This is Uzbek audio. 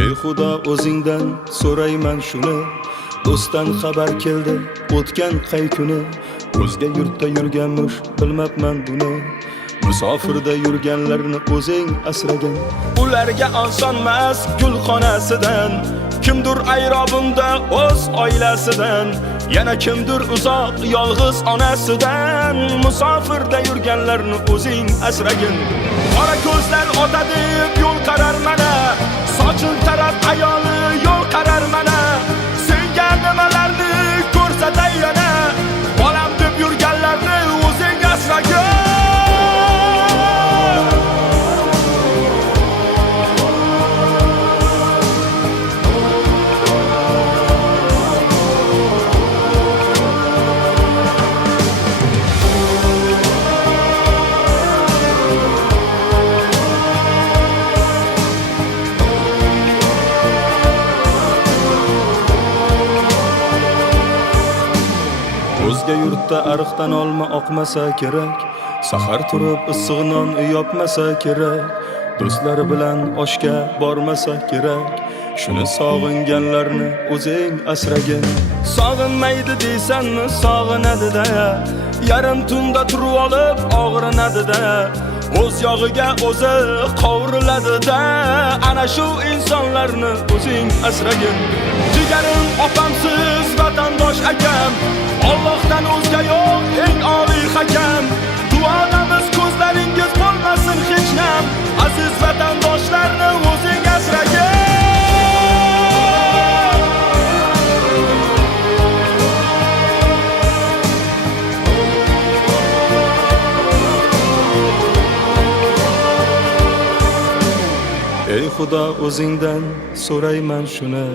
Ey Xudo o'zingdan so'rayman shuni, do'stdan xabar keldi o'tgan qay kuni. O'zga yurtda yurganmish bilmabman buni, musofirda yurganlarni o'zing asragin. Ularga osonmas gulxonasidan, kimdir ayrobunda o'z oilasidan, yana kimdir uzoq yolg'iz onasidan. Musofirda yurganlarni o'zing asragin. Qora ko'zlar ota deb yo'l qarar mana, sochil taraf ayoli yo'l qarar mana. Senga nimalarni ko'rsatay yana, bolam deb yurganlarni o'zing asragin. O'zga yurtda ariqdan olma oqmasa kerak, sahar turib issiq non yopmasa kerak, do'stlari bilan oshga bormasa kerak. Shuni sog'inganlarni o'zing asragin. Sog'inmaydi deysanmi sog'inadi-da, yarim tunda turib olib og'rinadi-da, o'z yog'iga o'zi qovuriladi-da. Ana shu insonlarni o'zing asragin. Jigarim opamsiz vatandosh akam, Allohdan o'zga yo'q eng oliy hakam. Duolamiz ko'zlaringiz bo'lmasin hech nam, aziz vatandoshlarni o'zing asragin. Ey Xudo o'zingdan so'rayman shuni,